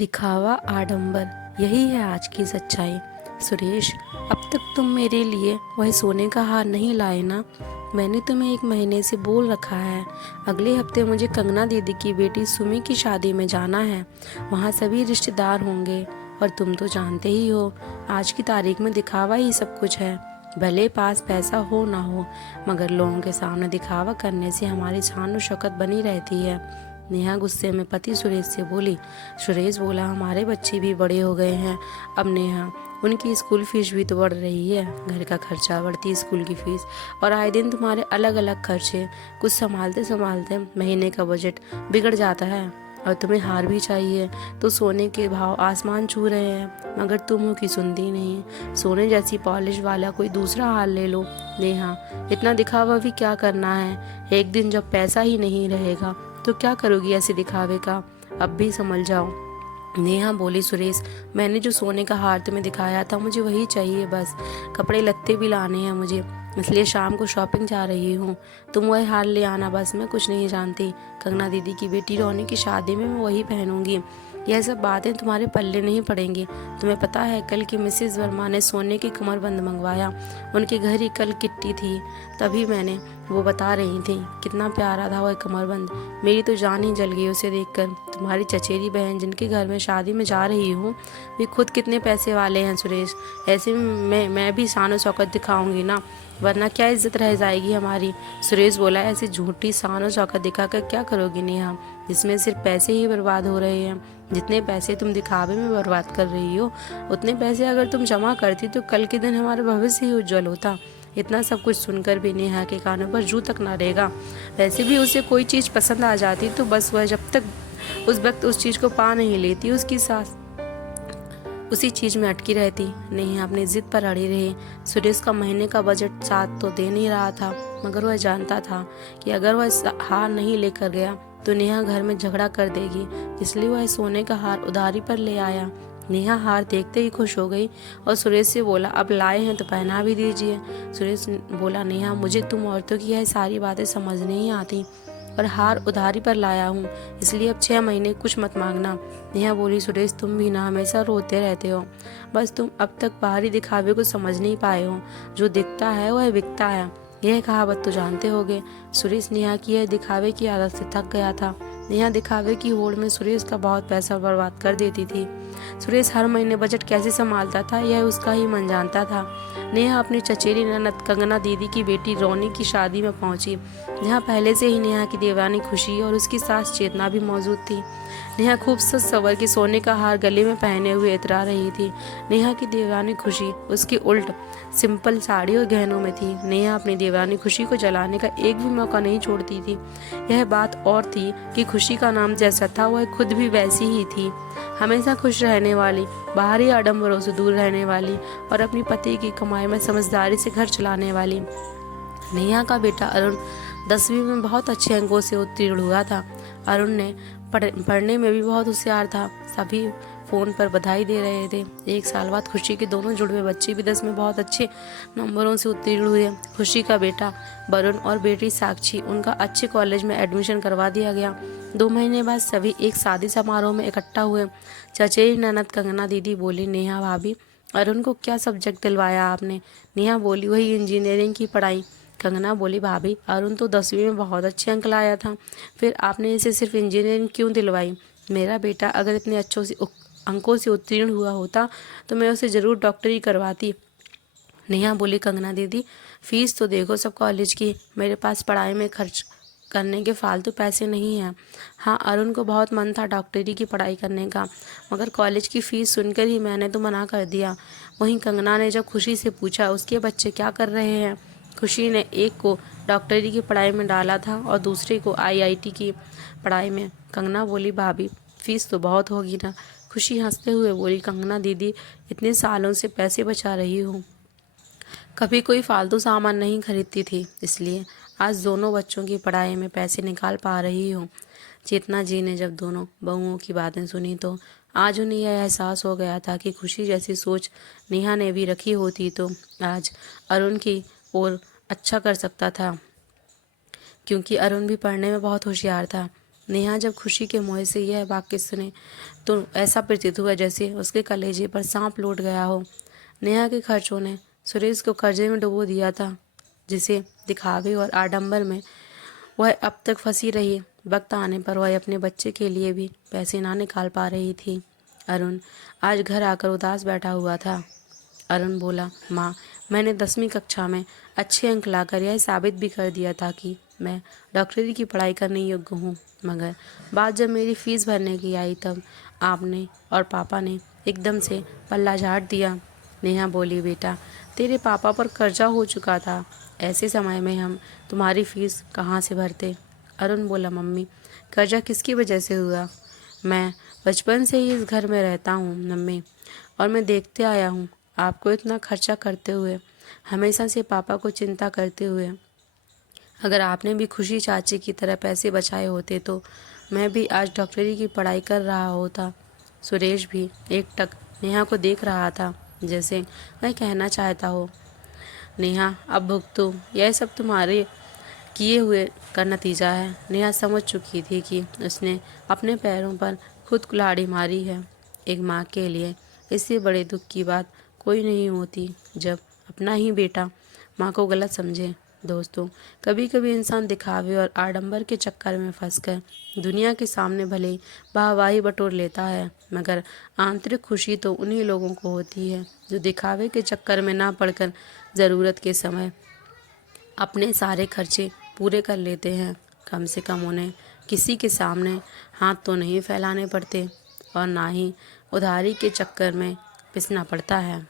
दिखावा आडंबर, यही है आज की सच्चाई। सुरेश, अब तक तुम मेरे लिए वही सोने का हार नहीं लाए ना। मैंने तुम्हें 1 महीने से बोल रखा है। अगले हफ्ते मुझे कंगना दीदी की बेटी सुमी की शादी में जाना है। वहाँ सभी रिश्तेदार होंगे और तुम तो जानते ही हो, आज की तारीख में दिखावा ही सब कुछ है। भले पास पैसा हो ना हो, मगर लोगों के सामने दिखावा करने से हमारी शान और शौकत बनी रहती है। नेहा गुस्से में पति सुरेश से बोली। सुरेश बोला, हमारे बच्चे भी बड़े हो गए हैं अब नेहा, उनकी स्कूल फीस भी तो बढ़ रही है। घर का खर्चा, बढ़ती स्कूल की फीस और आए दिन तुम्हारे अलग अलग खर्चे, कुछ संभालते संभालते महीने का बजट बिगड़ जाता है। और तुम्हें हार भी चाहिए तो सोने के भाव आसमान छू रहे हैं, मगर तुम हो कि सुनती नहीं। सोने जैसी पॉलिश वाला कोई दूसरा हार ले लो। नेहा, इतना दिखावा भी क्या करना है? एक दिन जब पैसा ही नहीं रहेगा तो क्या करोगी ऐसे दिखावे का? अब भी समझ जाओ। नेहा बोली, सुरेश, मैंने जो सोने का हार तुम्हें दिखाया था मुझे वही चाहिए बस। कपड़े लत्ते भी लाने हैं मुझे, इसलिए शाम को शॉपिंग जा रही हूँ। तुम वही हार ले आना बस, मैं कुछ नहीं जानती। कंगना दीदी की बेटी रोनी की शादी में मैं वही पहनूंगी। यह सब बातें तुम्हारे पल्ले नहीं पड़ेंगी। तुम्हें पता है कल की मिसेज वर्मा ने सोने की कमरबंद मंगवाया। उनके घर ही कल किट्टी थी, तभी मैंने वो बता रही थी कितना प्यारा था वह कमरबंद। मेरी तो जान ही जल गई उसे देखकर। तुम्हारी चचेरी बहन जिनके घर में शादी में जा रही हूँ, वे खुद कितने पैसे वाले हैं सुरेश। ऐसे में मैं भी शान और शौकत दिखाऊंगी ना, वरना क्या इज्जत रह जाएगी हमारी। सुरेश बोला, ऐसी झूठी शान और शौकत दिखाकर क्या करोगी नेहा, जिसमें सिर्फ पैसे ही बर्बाद हो रहे हैं। जितने पैसे तुम दिखावे में बर्बाद कर रही हो, उतने पैसे अगर तुम जमा करती तो कल के दिन हमारा भविष्य ही उज्जवल होता। इतना सब कुछ सुनकर भी नेहा के कानों पर जू तक ना रहेगा। वैसे भी उसे कोई चीज़ पसंद आ जाती तो बस वह जब तक उस वक्त उस चीज़ को पा नहीं लेती, उसकी सास उसी चीज़ में अटकी रहती। नेहा अपनी जिद पर अड़ी रही। सुरेश का महीने का बजट साथ तो दे नहीं रहा था, मगर वह जानता था कि अगर वह हार नहीं लेकर गया तो नेहा घर में झगड़ा कर देगी, इसलिए वह सोने का हार उधारी पर ले आया। नेहा हार देखते ही खुश हो गई और सुरेश से बोला, अब लाए हैं तो पहना भी दीजिए। सुरेश बोला, नेहा, मुझे तुम औरतों की यह सारी बातें समझ नहीं आती, और हार उधारी पर लाया हूँ, इसलिए अब 6 महीने कुछ मत मांगना। नेहा बोली, सुरेश, तुम भी ना हमेशा रोते रहते हो। बस तुम अब तक बाहरी दिखावे को समझ नहीं पाए हो। जो दिखता है वह बिकता है, यह कहावत तो जानते होगे। सुरेश नेहा की यह दिखावे की आदत से थक गया था। नेहा दिखावे की होड़ में सुरेश का बहुत पैसा बर्बाद कर देती थी। सुरेश हर महीने बजट कैसे संभालता था यह उसका ही मन जानता था। नेहा अपनी चचेरी ननद कंगना दीदी की बेटी रोनी की शादी में पहुंची, जहां पहले से ही नेहा की देवरानी खुशी और उसकी सास चेतना भी मौजूद थी। नेहा खूब सज सवर के सोने का हार गले में पहने हुए इतरा रही थी। नेहा की देवरानी खुशी उसकी उल्ट सिंपल साड़ी और गहनों में थी। नेहा अपनी देवरानी खुशी को जलाने का एक भी मौका नहीं छोड़ती थी। यह बात और थी कि खुशी का नाम जैसा था वह खुद भी वैसी ही थी, हमेशा खुश रहने वाली, बाहरी आडंबरों से दूर रहने वाली और अपनी पति की कमाई में समझदारी से घर चलाने वाली। नेहा का बेटा अरुण 10वीं में बहुत अच्छे अंकों से उत्तीर्ण हुआ था। अरुण ने पढ़ने में भी बहुत होशियार था। सभी फ़ोन पर बधाई दे रहे थे। 1 साल बाद खुशी के दोनों जुड़वे बच्चे भी 10 में बहुत अच्छे नंबरों से उत्तीर्ण हुए। खुशी का बेटा वरुण और बेटी साक्षी, उनका अच्छे कॉलेज में एडमिशन करवा दिया गया। 2 महीने बाद सभी एक शादी समारोह में इकट्ठा हुए। चचेरी ननद कंगना दीदी बोली, नेहा भाभी, अरुण को क्या सब्जेक्ट दिलवाया आपने? नेहा बोली, वही इंजीनियरिंग की पढ़ाई। कंगना बोली, भाभी, अरुण तो 10वीं में बहुत अच्छे अंक लाया था, फिर आपने इसे सिर्फ इंजीनियरिंग क्यों दिलवाई? मेरा बेटा अगर इतने अच्छों से अंकों से उत्तीर्ण हुआ होता तो मैं उसे ज़रूर डॉक्टरी करवाती। नेहा बोली, कंगना दीदी, फीस तो देखो सब कॉलेज की, मेरे पास पढ़ाई में खर्च करने के फालतू पैसे नहीं हैं। हाँ, अरुण को बहुत मन था डॉक्टरी की पढ़ाई करने का, मगर कॉलेज की फ़ीस सुनकर ही मैंने तो मना कर दिया। वहीं कंगना ने जब खुशी से पूछा उसके बच्चे क्या कर रहे हैं, खुशी ने एक को डॉक्टरी की पढ़ाई में डाला था और दूसरे को आईआईटी की पढ़ाई में। कंगना बोली, भाभी, फीस तो बहुत होगी ना? खुशी हंसते हुए बोली, कंगना दीदी, इतने सालों से पैसे बचा रही हूँ, कभी कोई फालतू सामान नहीं खरीदती थी, इसलिए आज दोनों बच्चों की पढ़ाई में पैसे निकाल पा रही हूँ। चेतना जी ने जब दोनों बहुओं की बातें सुनी तो आज उन्हें यह एहसास हो गया था कि खुशी जैसी सोच नेहा ने भी रखी होती तो आज अरुण की ओर अच्छा कर सकता था, क्योंकि अरुण भी पढ़ने में बहुत होशियार था। नेहा जब खुशी के मुंह से यह वाक्य सुने तो ऐसा प्रतीत हुआ जैसे उसके कलेजे पर सांप लौट गया हो। नेहा के खर्चों ने सुरेश को कर्जे में डुबो दिया था, जिसे दिखावे और आडंबर में वह अब तक फंसी रही। वक्त आने पर वह अपने बच्चे के लिए भी पैसे ना निकाल पा रही थी। अरुण आज घर आकर उदास बैठा हुआ था। अरुण बोला, माँ, मैंने 10वीं कक्षा में अच्छे अंक लाकर यह साबित भी कर दिया था कि मैं डॉक्टरी की पढ़ाई करने योग्य हूँ, मगर बात जब मेरी फीस भरने की आई तब आपने और पापा ने एकदम से पल्ला झाड़ दिया। नेहा बोली, बेटा, तेरे पापा पर कर्जा हो चुका था, ऐसे समय में हम तुम्हारी फीस कहाँ से भरते। अरुण बोला, मम्मी, कर्जा किसकी वजह से हुआ? मैं बचपन से ही इस घर में रहता हूँ मम्मी, और मैं देखते आया हूँ आपको इतना खर्चा करते हुए, हमेशा से पापा को चिंता करते हुए। अगर आपने भी खुशी चाची की तरह पैसे बचाए होते तो मैं भी आज डॉक्टरी की पढ़ाई कर रहा होता। सुरेश भी एकटक नेहा को देख रहा था, जैसे वह कहना चाहता हो, नेहा अब भुगतो, यह सब तुम्हारे किए हुए का नतीजा है। नेहा समझ चुकी थी कि उसने अपने पैरों पर खुद कुल्हाड़ी मारी है। एक माँ के लिए इससे बड़े दुख की बात कोई नहीं होती जब अपना ही बेटा माँ को गलत समझे। दोस्तों, कभी कभी इंसान दिखावे और आडंबर के चक्कर में फंसकर दुनिया के सामने भले वाहवाही बटोर लेता है, मगर आंतरिक खुशी तो उन्हीं लोगों को होती है जो दिखावे के चक्कर में ना पड़कर ज़रूरत के समय अपने सारे खर्चे पूरे कर लेते हैं। कम से कम उन्हें किसी के सामने हाथ तो नहीं फैलाने पड़ते और ना ही उधारी के चक्कर में पिसना पड़ता है।